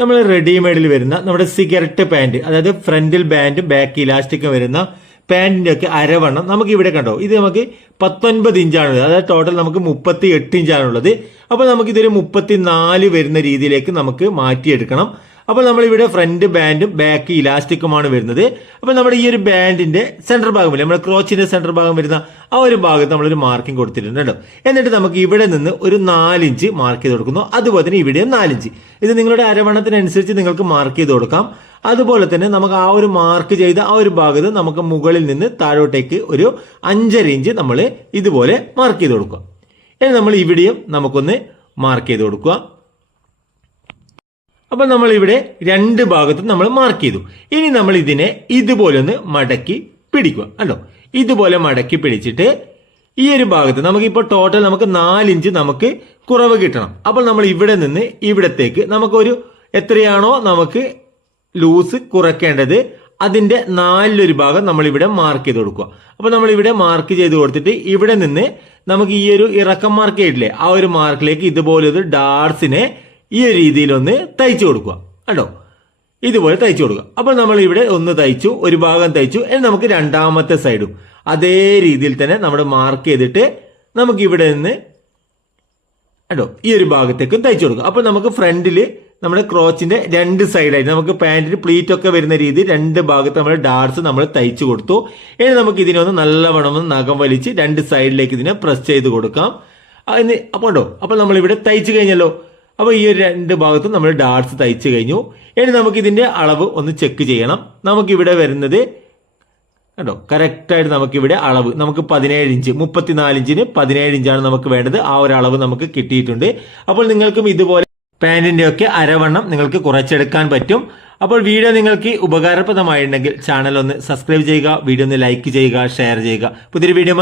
നമ്മൾ റെഡിമെയ്ഡിൽ വരുന്ന നമ്മുടെ സിഗരറ്റ് പാന്റ് അതായത് ഫ്രണ്ടിൽ ബാൻഡ് ബാക്ക് ഇലാസ്റ്റിക്കും വരുന്ന പാൻറിന്റെ ഒക്കെ അരവണ്ണം നമുക്ക് ഇവിടെ കണ്ടോ? ഇത് നമുക്ക് പത്തൊൻപത് ഇഞ്ചാണുള്ളത് അതായത് ടോട്ടൽ നമുക്ക് മുപ്പത്തി എട്ട് ഇഞ്ചാണുള്ളത് അപ്പോൾ നമുക്കിതൊരു മുപ്പത്തി നാല് വരുന്ന രീതിയിലേക്ക് നമുക്ക് മാറ്റിയെടുക്കണം. അപ്പോൾ നമ്മൾ ഇവിടെ ഫ്രണ്ട് ബാൻഡും ബാക്ക് ഇലാസ്റ്റിക്കുമാണ് വരുന്നത്. അപ്പോൾ നമ്മുടെ ഈ ഒരു ബാൻഡിന്റെ സെന്റർ ഭാഗമില്ല നമ്മുടെ ക്രോച്ചിന്റെ സെന്റർ ഭാഗം വരുന്ന ആ ഒരു ഭാഗത്ത് നമ്മളൊരു മാർക്കിംഗ് കൊടുത്തിട്ടുണ്ട് എന്നിട്ട് നമുക്ക് ഇവിടെ നിന്ന് ഒരു നാലിഞ്ച് മാർക്ക് ചെയ്ത് കൊടുക്കുന്നു. അതുപോലെ തന്നെ ഇവിടെയും നാലിഞ്ച്. ഇത് നിങ്ങളുടെ അരവണത്തിനനുസരിച്ച് നിങ്ങൾക്ക് മാർക്ക് ചെയ്ത് കൊടുക്കാം. അതുപോലെ തന്നെ നമുക്ക് ആ ഒരു മാർക്ക് ചെയ്ത ആ ഒരു ഭാഗത്ത് നമുക്ക് മുകളിൽ നിന്ന് താഴോട്ടേക്ക് ഒരു അഞ്ചര ഇഞ്ച് നമ്മൾ ഇതുപോലെ മാർക്ക് ചെയ്ത് കൊടുക്കുക. ഇനി നമ്മൾ ഇവിടെയും നമുക്കൊന്ന് മാർക്ക് ചെയ്ത് കൊടുക്കുക. അപ്പൊ നമ്മൾ ഇവിടെ രണ്ട് ഭാഗത്തും നമ്മൾ മാർക്ക് ചെയ്തു. ഇനി നമ്മൾ ഇതിനെ ഇതുപോലെ ഒന്ന് മടക്കി പിടിക്കുക അല്ലോ ഇതുപോലെ മടക്കി പിടിച്ചിട്ട് ഈ ഒരു ഭാഗത്ത് നമുക്ക് ഇപ്പോൾ ടോട്ടൽ നമുക്ക് നാലിഞ്ച് നമുക്ക് കുറവ് കിട്ടണം. അപ്പോൾ നമ്മൾ ഇവിടെ നിന്ന് ഇവിടത്തേക്ക് നമുക്കൊരു എത്രയാണോ നമുക്ക് ലൂസ് കുറയ്ക്കേണ്ടത് അതിന്റെ നാലിലൊരു ഭാഗം നമ്മൾ ഇവിടെ മാർക്ക് ചെയ്ത് കൊടുക്കുക. അപ്പോൾ നമ്മൾ ഇവിടെ മാർക്ക് ചെയ്ത് കൊടുത്തിട്ട് ഇവിടെ നിന്ന് നമുക്ക് ഈ ഒരു ഇറക്കം മാർക്ക് ചെയ്തില്ലേ ആ ഒരു മാർക്കിലേക്ക് ഇതുപോലെ ഒരു ഡാർസിനെ ഈ ഒരു രീതിയിലൊന്ന് തയ്ച്ചു കൊടുക്കുക. കണ്ടോ? ഇതുപോലെ തയ്ച്ചു കൊടുക്കുക. അപ്പോൾ നമ്മൾ ഇവിടെ ഒന്ന് തയ്ച്ചു ഒരു ഭാഗം തയ്ച്ചു ഇനി നമുക്ക് രണ്ടാമത്തെ സൈഡും അതേ രീതിയിൽ തന്നെ നമ്മൾ മാർക്ക് ചെയ്തിട്ട് നമുക്ക് ഇവിടെ നിന്ന് കണ്ടോ? ഈ ഒരു ഭാഗത്തേക്കും തയ്ച്ചു കൊടുക്കുക. അപ്പോൾ നമുക്ക് ഫ്രണ്ടിൽ നമ്മുടെ ക്രോച്ചിന്റെ രണ്ട് സൈഡായി നമുക്ക് പാന്റിന് പ്ലീറ്റ് ഒക്കെ വരുന്ന രീതി രണ്ട് ഭാഗത്ത് നമ്മൾ ഡാർസ് നമ്മൾ തയ്ച്ചു കൊടുത്തു. ഇനി നമുക്ക് ഇതിനെ ഒന്ന് നല്ലവണ്ണം ഒന്ന് നഖം വലിച്ച് രണ്ട് സൈഡിലേക്ക് ഇതിനെ പ്രസ് ചെയ്ത് കൊടുക്കാം. അപ്പോൾ ഉണ്ടോ അപ്പോൾ നമ്മൾ ഇവിടെ തയ്ച്ചു കഴിഞ്ഞല്ലോ. അപ്പോൾ ഈ ഒരു രണ്ട് ഭാഗത്തും നമ്മൾ ഡാർട്സ് തയ്ച്ചു കഴിഞ്ഞു. ഇനി നമുക്ക് ഇതിന്റെ അളവ് ഒന്ന് ചെക്ക് ചെയ്യണം. നമുക്ക് ഇവിടെ വരുന്നത് കേട്ടോ കറക്റ്റായിട്ട് നമുക്ക് ഇവിടെ അളവ്. നമുക്ക് പതിനേഴ് ഇഞ്ച് മുപ്പത്തിനാല് ഇഞ്ചിന് പതിനേഴ് ഇഞ്ചാണ് നമുക്ക് വേണ്ടത്. ആ ഒരു അളവ് നമുക്ക് കിട്ടിയിട്ടുണ്ട്. അപ്പോൾ നിങ്ങൾക്കും ഇതുപോലെ പാന്റിന്റെ ഒക്കെ അരവണ്ണം നിങ്ങൾക്ക് കുറച്ചെടുക്കാൻ പറ്റും. അപ്പോൾ വീഡിയോ നിങ്ങൾക്ക് ഉപകാരപ്രദമായിട്ടുണ്ടെങ്കിൽ ചാനൽ ഒന്ന് സബ്സ്ക്രൈബ് ചെയ്യുക വീഡിയോ ഒന്ന് ലൈക്ക് ചെയ്യുക ഷെയർ ചെയ്യുക. പുതിയൊരു വീഡിയോ